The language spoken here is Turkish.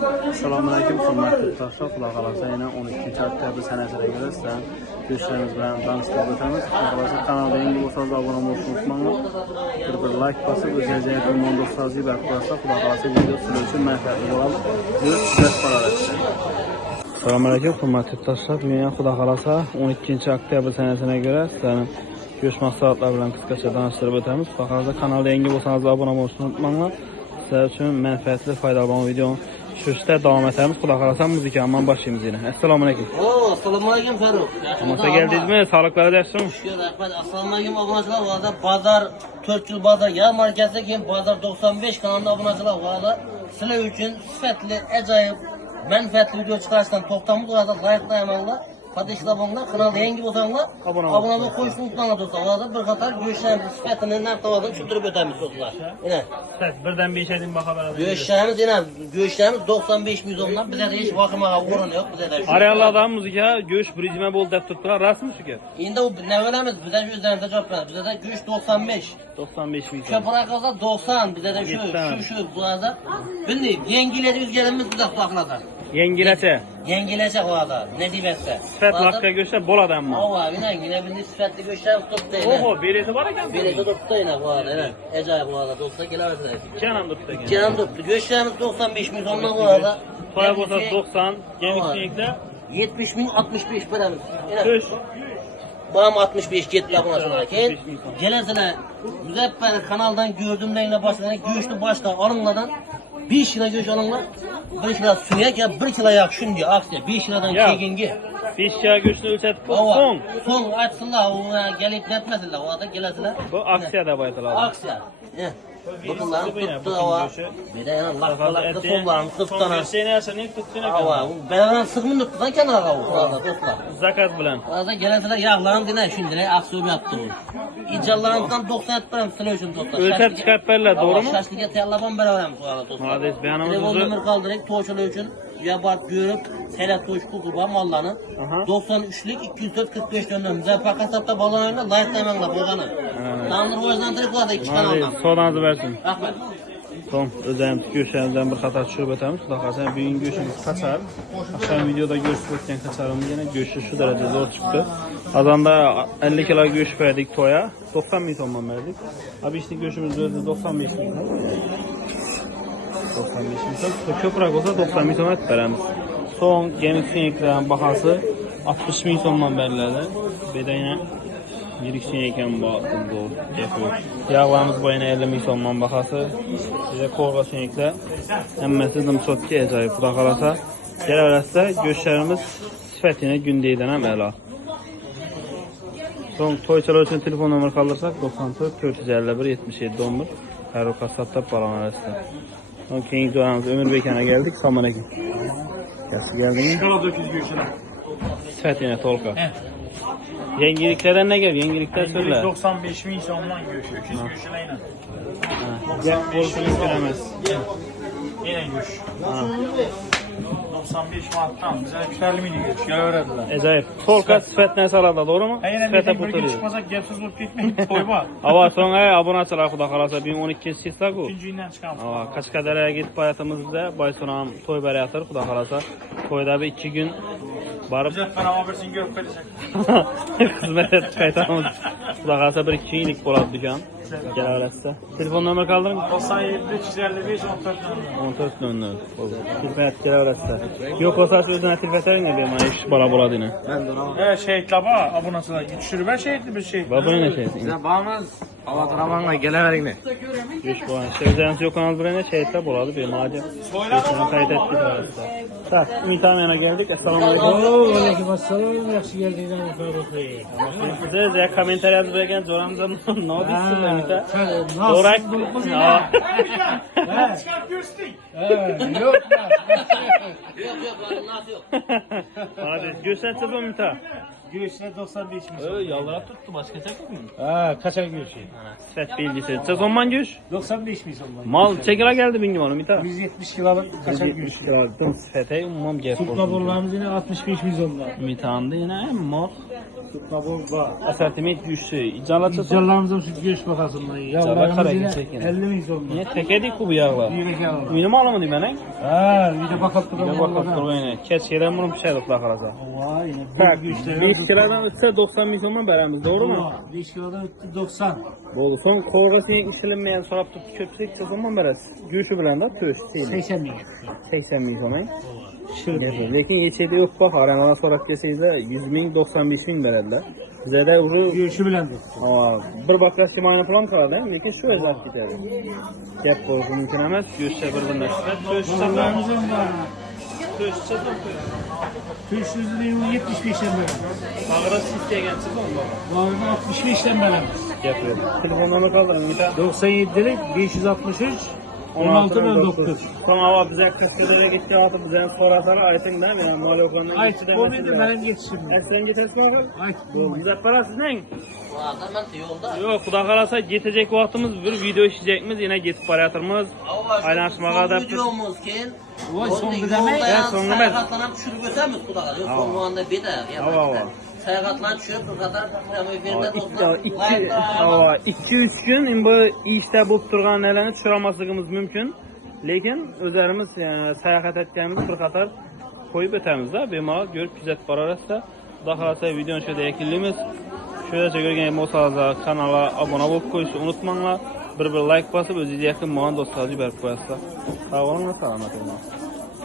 Assalamualaikum hurmatli yurtdoshlar, xudo xolasa yana 12 oktyabr sanasiga göre sizlarni görüşlerimiz bilan tanishtirib o'tamiz. Xolasa kanalga yangi bo'lsangiz obuna bo'lishni unutmanglar. Bir like bosib o'zingizga yaqin do'stlaringizni barpo qilsa, xudo xolasa video sizlar uchun manfaatli bo'ladi. Kuzatib qolasiz. Assalomualaikum hurmatli yurtdoshlar, men xudo xolasa 12 oktyabr sanasiga göre sizlarni go'sht mahsulotlari bilan qisqacha tanishtirib o'tamiz. Xudo xolasa kanalga yangi bo'lsangiz obuna bo'lishni unutmanglar. Sizlar uchun manfaatli, foydali video Şuşta devam etemiz. Xudo xolasa muzika bilan boshlaymiz yine. Assalomu alaykum. Assalomu alaykum Farruh. Masa geldingizmi? Sağlıklar yaxshimi? Shukr, rahmat. Assalomu alaykum obunachilar. Vada bazar 4 yil bazar yarmarkasi, keyin bazar 95 kanalida obunachilar. Vada sizlar uchun sifatli, ajoyib, manfaatli video chiqarishdan to'xtamiz. Vada layqlaymanlar. Padishlavonlar kanalga yangi bo'lsanglar, obuna bo'lib qo'yishni unutmanglar do'stlar. Vada bir qator go'shtlarimiz sifatini narx-navodan tushuntirib o'tamiz do'stlar. Mana Sifat birdan 5 aydan baho beradi. Go'shtlarimiz 95 ming so'mdan, bizda hech vahimaga o'rin yo'q bizda. Areallardan muzika go'sht birinchi bo'ldi deb turibdilar. Rasmi shu gap. Endi u navalarimiz bizda o'zlarida javob beradi. Bizda go'sht 95. 95 ming. Ko'proq qolsa 90, bizda shu bo'ladi. Bunday yengiladi o'zgarimiz bizda saqlada. Yangilacha qo'yadi. Ne deyapsa? Sifat laqqa go'shtlar bo'ladi ammo. Ova, yine bunday sifatli go'shtlar turibdi. Oho, beresi bor ekan. Beresi turibdi yana qo'yadi. Ajoyib qo'yadi do'stlar, kelaveradi. Canım turibdi ekan. Canım turibdi. Go'shtlarimiz 95 ming so'mdan qo'yadi. To'ya bo'lsa 90, gemikliklar 70 ming 65 beramiz. Go'sht Bam 65 ketdi obunachilar. Keyin kelasizlar Muzaffar kanaldan gördüğümlerine başlayan go'shtni boshdan olinglardan 5 kilo go'sht olinglar. 1 kilo suyak ya 1 kilo yog' shunday aksiya 5 kilodan keyingi 5 kilo go'shtni o'lchatib so'ng aytsinlar, u gelip netmediler. O da kelasizlar. Bu aksiyada deb aytiladi. Aksiya. Bunlarni tutdi ava. Meda yana laqqa so'mlarni tutdana. Seni asini tutdina. Ava, beradan sig'min tutdan kenarga u do'stlar. Zakat bilan. Hozir kelasizlar yog'larni dina shunday aksiya yaptı u. İcallarimizdan 90 etmem sizlar uchun do'stlar. O'lchab chiqarib beradilar, to'g'rimi? Shashlikka tayyorlab beraveramiz do'stlar. Молодец, beyanimiz Telefon nomer qoldiring, to'ychilar uchun yabat görüp selat to'yish huquqi bor mollarni. 93lik 204 45 yondan Muzaffar kasabda bolalarni layqlaymanlar bo'lgani. Namni rivojlantirib qo'yadi ikki kanaldan. Sog'lig'ingizni bersin. Rahmat. So'ng o'zimiz go'shtlarimizdan bir qator tushirib o'tamiz. Xudo xolasa bugungi go'shtimiz qachar. Aşağı videoda ko'rsatib o'tgan qacharimiz yana go'shti shu darajada zo'r chiqdi. Azonda 50 kilo go'sht berdik to'ya, 90 ming so'mdan berdik. Abishli go'shtimiz o'zi 95 ming. 95 ming so'm. Ko'proq bo'lsa 90 ming so'm aytib beramiz. So'ng gemik suyaklarning bahasi 60 ming so'mdan beriladi. Bedayna yirik ekan bu gapi. Yog'larimiz bo'yina 50 ming so'mdan bahasi. Biza qo'rg'a suyaklar hammasi dimsotga ajoyib. Xudo xolasa kelaversa go'shtlarimiz sifatini gundaydan ham a'lo. So'ng to'ychilar uchun telefon nomer qoldirsak 94 451 77 11 Farruh Qassobda Baronalasda. So'ng keyingi joyimiz Ömürbek aka geldik. Assalomu alaykum. Yaxshi geldingiz. Şokolad öküz göğsüne. Sifatini to'lqa. Yangiliklardan ne gap? Yangiliklar so'zla. 95 ming so'mdan go'sht, öküz göğsüne aynan. Gap bo'lishini kerak. Aynan go'sht. 95 manatdan bize küterli mini go'sht kelaveradilar. Ajoyib. To'lqa sifatini salada, to'g'rimi? Aynan birga chiqmasak gapsiz bo'lib ketmaydi, to'y bor. Ava so'ng obunachilar xudo xolasa 12-chi-ku. 2-yildan chiqamiz. Ava Qashqadaryoga yetib qo'yatimizda Boysun ham to'y beryapti, xudo xolasa. To'yda bir 2 kun barib Muzaffar ham obersin ko'rib qo'ysak. xizmat etib qaytamiz. Xudo xolasa 1-2 kunlik bo'ladi do'kon. Kelaverasizda. Telefon nomer qoldiring. 97 355 14 1400. Xizmat kelaverasizda. Yo'q bo'lsa o'zini telefon bermay ish bo'ladi yine. Şehitler var, abunachilar tushirib shehitni bir shehit. Va bu ne şey? Siz bormiz. Avatoramanga kelaveringlar. Yo'q bo'lgan. Sevzamiz yo'q kanal bilan shehitlar bo'ladi, bemalol. So'ylab qayta etdik. Tak, imtihana geldik. Assalomu alaykum. Aleyküm assalom. Yaxshi keldinglar Farruh bey. Siz ya kommentariyat bergan zo'ramizdan nodisiz imta. Zo'rak. Çıkart görsün. Yo'q. Yok. Hadi göstersiz o imta. Göğsüne 95 ming. Yalvarab tuttu, başka çekmiyor mu? Ha, kaçak göçü. Sifat belgisi. Sezonman göç. 95 ming so'mdan. Mal çekila geldi benim oğlum imta. 170 kiloluk kaçak göğsü. Aldım sifate umum gap. Tut laborlarımız yine 65 ming so'mdan. İmtihanda yine mal Kabul var. Asortiment güçlü. İcraatçı. İcralarımızın süt göğüs bakasından. İcralar Yağlarımız hareket yine çekin. 50 bin son. Niye tekedik bu yağlar? Yürek yağlar. Uyunu mu alamı diyeyim Ha, bir de bakıp Bir de bakıp durmayın. Keşkeden bunu bir şey yok daha kalasa. Vay yine. Tak, büyük güçler. 5 kilodan ötse 90 milyondan beremiz, doğru mu? 5 kilodan öttü 90. Bolu son korgasını yetmişilinmeyen sorap tutup köpsek çözümden beresiz. Güçü bilen de töş değil. 80 bin. 80 milyon ay. Şırın. Lekin yeçeyde yok bak, aramana sorak keseyde 100 bin 95 bin berediler. Bize de uru Göğüşü bilendi. bir baklaş kimayını falan kaldı. Lekin şu ezat gider. Gep koyucu mümkün emez. Göçse bir birleştir. Yağlarımızın var. 375'ten beri. Ağrı sisteygensiz oldu. Varını 65'ten beri. Yapıyor. Telefonlarını kaldırın. 97'lik 563 16.9. Sonra hava bize kışkılara gitti atı bize sonra atar ayetin değil mi? Yani mali okandan Ay, gitti bu benim benim geçişim. Sen gitesme oğlum. Ay, Bize parasız ne? Valla ben yolda. Yok, Xudo kalasa yetecek vaktimiz bir video işleyecekmiz, yine gitip barayatırmız. Aylanışmağa da videomuz ki. Vay, son bir demek. Ya, son bir demek. Sayakatlanan düşürüp ötemiz kuda kadar. Son bu anda bir de. Hava. Sayakatlanan düşürüp bu kadar. Hava 2-3 gün bu işte bulup turgan nelerini düşüremezligimiz mümkün. Lekin özlerimiz yani sayahat etkenimiz bir qatar koyup ötemiz da. Bemal görüp güzet bararsa. Daha kalasa videonun şöyle ekilimiz. Şöyle görgen olsanız kanala abone olup koyuşu unutmayın. Bir like basıp özünüze yakın muğan dostlarınızı berip koyarsa. Sağ olun ve selamet olun.